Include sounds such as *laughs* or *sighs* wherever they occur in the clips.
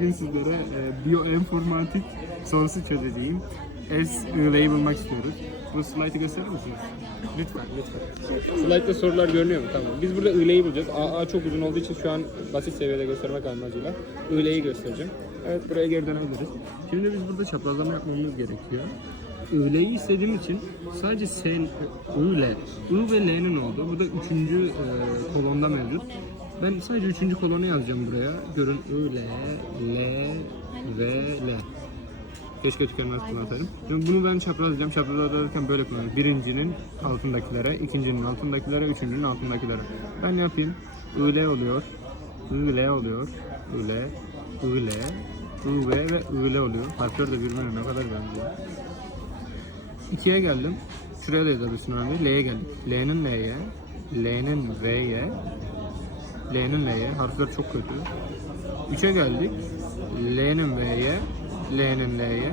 bugün sizlere e, biyoenformatik sorusu çözeceğim. S I'leyi bulmak istiyoruz. Bu slide'ı gösterir misiniz? Lütfen, lütfen. Slide'da sorular görünüyor mu? Tamam. Biz burada I'leyi bulacağız. AA çok uzun olduğu için şu an basit seviyede göstermek amacıyla I'leyi göstereceğim. Evet, buraya geri dönebiliriz. Şimdi biz burada çaprazlama yapmamız gerekiyor. I'leyi istediğim için sadece S, I ile, I ve L'nin olduğu. Bu da üçüncü e, kolonda mevcut. Ben sadece üçüncü kolonu yazacağım buraya. Görün I, L, L ve L. Keşke tükenmez kullansaydım. Şimdi bunu ben çaprazlayacağım. Çaprazlarken böyle kullanıyorum. Birincinin altındakilere, ikincinin altındakilere, üçüncünün altındakilere. Ben ne yapayım? I, L oluyor. I, L oluyor. I, L, I, L, I, V ve I, L oluyor. Harfler de birbirine ne kadar benziyor. 2'ye geldim. Şuraya da yazabilirsin önemli. L'ye geldik. L'nin L'ye, L'nin V'ye, L'nin L'ye. Harfler çok kötü. 3'e geldik. L'nin V'ye, L'nin L'ye.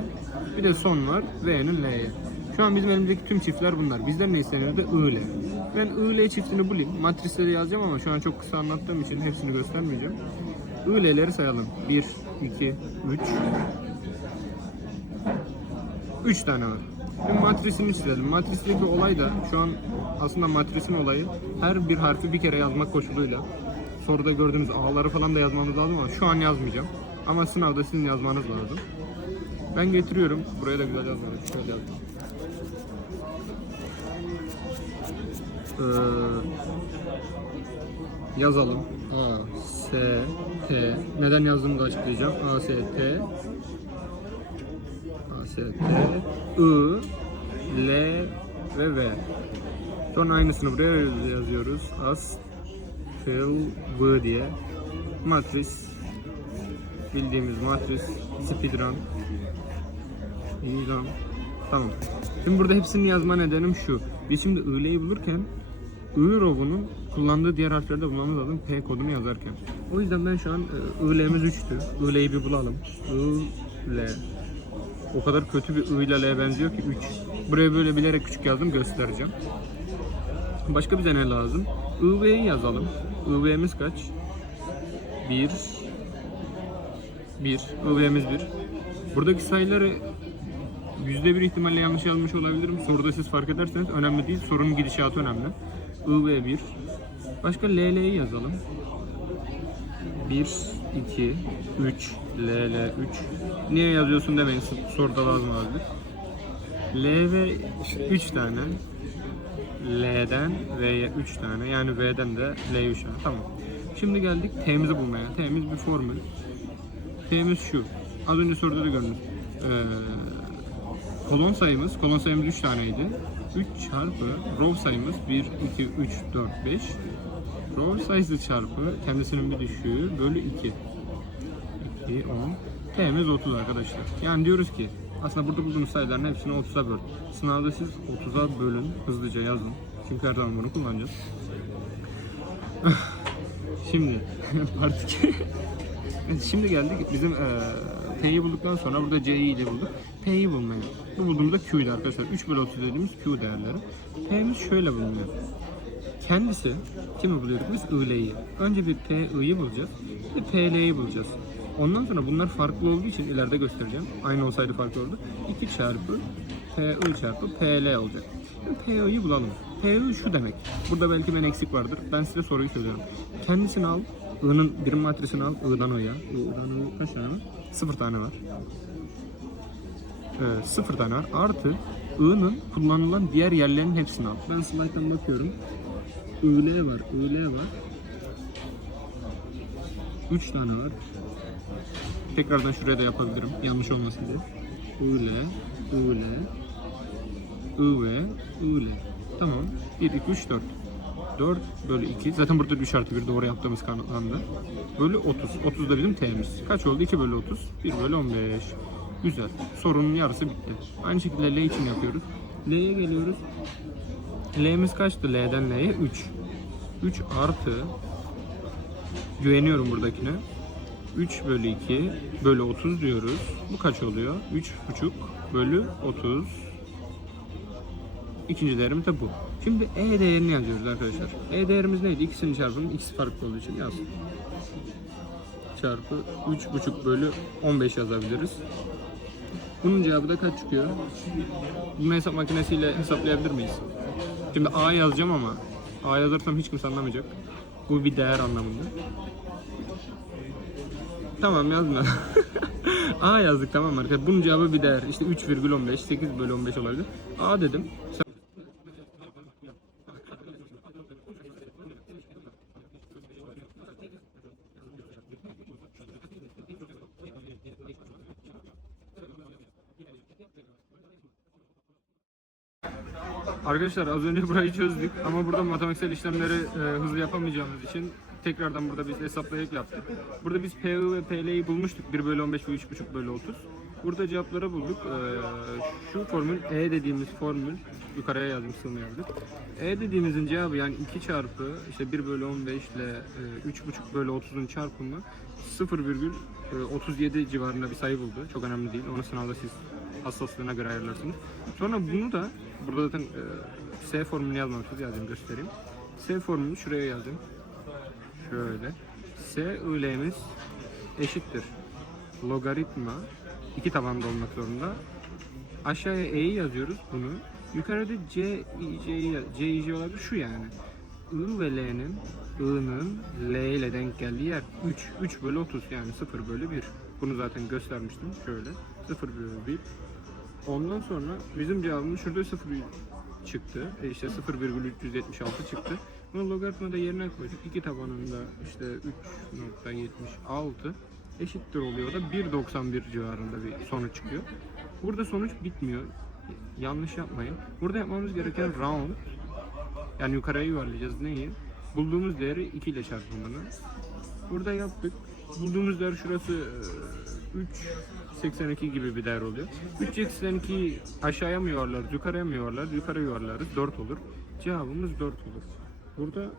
Bir de son var. V'nin L'ye. Şu an bizim elimizdeki tüm çiftler bunlar. Bizden ne isteniyor da I, L. Ben I, L çiftini bulayım. Matrisleri yazacağım ama şu an çok kısa anlattığım için hepsini göstermeyeceğim. I, L'leri sayalım. 1, 2, 3, 3 tane var. Şimdi matrisini çizelim. Matristeki olay da şu an aslında matrisin olayı her bir harfi bir kere yazmak koşuluyla. Soruda gördüğünüz A'ları falan da yazmamız lazım ama şu an yazmayacağım. Ama sınavda sizin yazmanız lazım. Ben getiriyorum. Buraya da güzel yazmalıyım. Şöyle yazdım. Ee, yazalım. A, S, T. Neden yazdığımı da açıklayacağım. A, S, T. A, S, T, I, L ve V. Sonra aynısını buraya yazıyoruz. As, V diye. Matris. Bildiğimiz matris. Speedrun. İlan. Tamam. Şimdi burada hepsini yazma nedenim şu. Biz şimdi I'leyi bulurken I row'unun kullandığı diğer harfleri de bulmamız lazım P kodunu yazarken. O yüzden ben şu an e, I'lemiz 3'tü. I'leyi bir bulalım. I, L. O kadar kötü bir I ile L benziyor ki 3. Buraya böyle bilerek küçük yazdım göstereceğim. Başka bize ne lazım? IV'yi yazalım. IV'miz kaç? 1 1. IV'miz 1. Buradaki sayıları %1 ihtimalle yanlış yazmış olabilirim. Soruda siz fark ederseniz önemli değil. Sorunun gidişatı önemli. IV1. Başka LL'yi yazalım. 1, 2, 3, LL, 3. Niye yazıyorsun demeyin. Soruda lazım olabilir. L ve 3 tane. L'den V'ye 3 tane. Yani V'den de L'ye 3 tane. Tamam. Şimdi geldik T'mizi bulmaya. T'miz bir formül. T'miz şu. Az önce soruda da gördünüz. Ee, kolon sayımız, kolon sayımız 3 taneydi. 3 çarpı row sayımız 1, 2, 3, 4, 5. Row sayısı çarpı kendisinin bir düşüğü bölü 2. 2, 10. T'miz 30 arkadaşlar. Yani diyoruz ki aslında burada bulduğunuz sayıların hepsini 30'a böl. Sınavda siz 30'a bölün, hızlıca yazın. Çünkü her zaman bunu kullanacağız. *sighs* Şimdi *laughs* part 2. Evet, Şimdi geldik bizim eee P'yi bulduktan sonra burada C'yi ile bulduk. P'yi bulmaya. Bu bulduğumuzda Q'ydu arkadaşlar. 3 bölü 30 dediğimiz Q değerleri. P'miz şöyle bulunuyor. Kendisi kimi buluyoruz biz? I'leyi. Önce bir P'yi bulacağız. Bir PL'yi bulacağız. Ondan sonra bunlar farklı olduğu için ileride göstereceğim. Aynı olsaydı farklı olurdu. 2 çarpı PI çarpı PL olacak. PI'yi bulalım. PI şu demek. Burada belki ben eksik vardır. Ben size soruyu söylüyorum. Kendisini al. I'nın birim matrisini al. I'dan O'ya. I'dan O kaç tane var? Sıfır tane var. Evet, sıfır tane var. Artı I'nın kullanılan diğer yerlerin hepsini al. Ben slide'dan bakıyorum. IL var, IL var. 3 tane var. Tekrardan şuraya da yapabilirim. Yanlış olmasın diye. IL, IL, IV, IL. Tamam. 1, 2, 3, 4. 4 bölü 2. Zaten burada 3 artı 1 doğru yaptığımız kanıtlandı. Bölü 30. 30 da bizim T'miz. Kaç oldu? 2 bölü 30. 1 bölü 15. Güzel. Sorunun yarısı bitti. Aynı şekilde L için yapıyoruz. L'ye geliyoruz. L'miz kaçtı? L'den L'ye 3. 3 artı güveniyorum buradakine. 3 bölü 2 bölü 30 diyoruz. Bu kaç oluyor? 3,5 bölü 30. İkinci değerimiz de bu. Şimdi E değerini yazıyoruz arkadaşlar. E değerimiz neydi? İkisinin çarpımı ikisi farklı olduğu için yazdım. çarpı 3,5 bölü 15 yazabiliriz. Bunun cevabı da kaç çıkıyor? Bunu hesap makinesiyle hesaplayabilir miyiz? Şimdi A yazacağım ama A yazarsam hiç kimse anlamayacak. Bu bir değer anlamında. Tamam yazma. *laughs* A yazdık tamam arkadaşlar? Bunun cevabı bir değer. İşte 3,15, 8 bölü 15 olabilir. A dedim. Arkadaşlar az önce burayı çözdük ama burada matematiksel işlemleri e, hızlı yapamayacağımız için tekrardan burada biz hesaplayıp yaptık. Burada biz PI ve PL'yi bulmuştuk 1 bölü 15 ve 3,5 bölü 30. Burada cevapları bulduk. E, şu formül E dediğimiz formül yukarıya yazdım sığma yazdık. E dediğimizin cevabı yani 2 çarpı işte 1 bölü 15 ile e, 3,5 bölü 30'un çarpımı 0,37 civarında bir sayı buldu. Çok önemli değil. Onu sınavda siz hassaslığına göre ayarlarsınız. Sonra bunu da burada zaten e, S formülünü yazmamışız yazayım göstereyim. S formülünü şuraya yazdım. Şöyle. S ülemiz eşittir. Logaritma iki tabanda olmak zorunda. Aşağıya E'yi yazıyoruz bunu. Yukarıda C, C'yi C, C olabilir şu yani. I ve L'nin I'nın L ile denk geldiği yer 3. 3 bölü 30 yani 0 bölü 1. Bunu zaten göstermiştim. Şöyle 0 bölü 1. Ondan sonra bizim cevabımız şurada 0 çıktı. E işte 0,376 çıktı. Bunu logaritmada yerine koyduk. İki tabanında işte 3.76 eşittir oluyor da 1.91 civarında bir sonuç çıkıyor. Burada sonuç bitmiyor. Yanlış yapmayın. Burada yapmamız gereken round yani yukarıya yuvarlayacağız neyi? Bulduğumuz değeri 2 ile çarpımını. Burada yaptık. Bulduğumuz değer şurası e, 3.82 gibi bir değer oluyor. 3.82 aşağıya mı yuvarlarız, yukarıya mı yuvarlarız? Yukarı yuvarlarız. 4 olur. Cevabımız 4 olur. Burada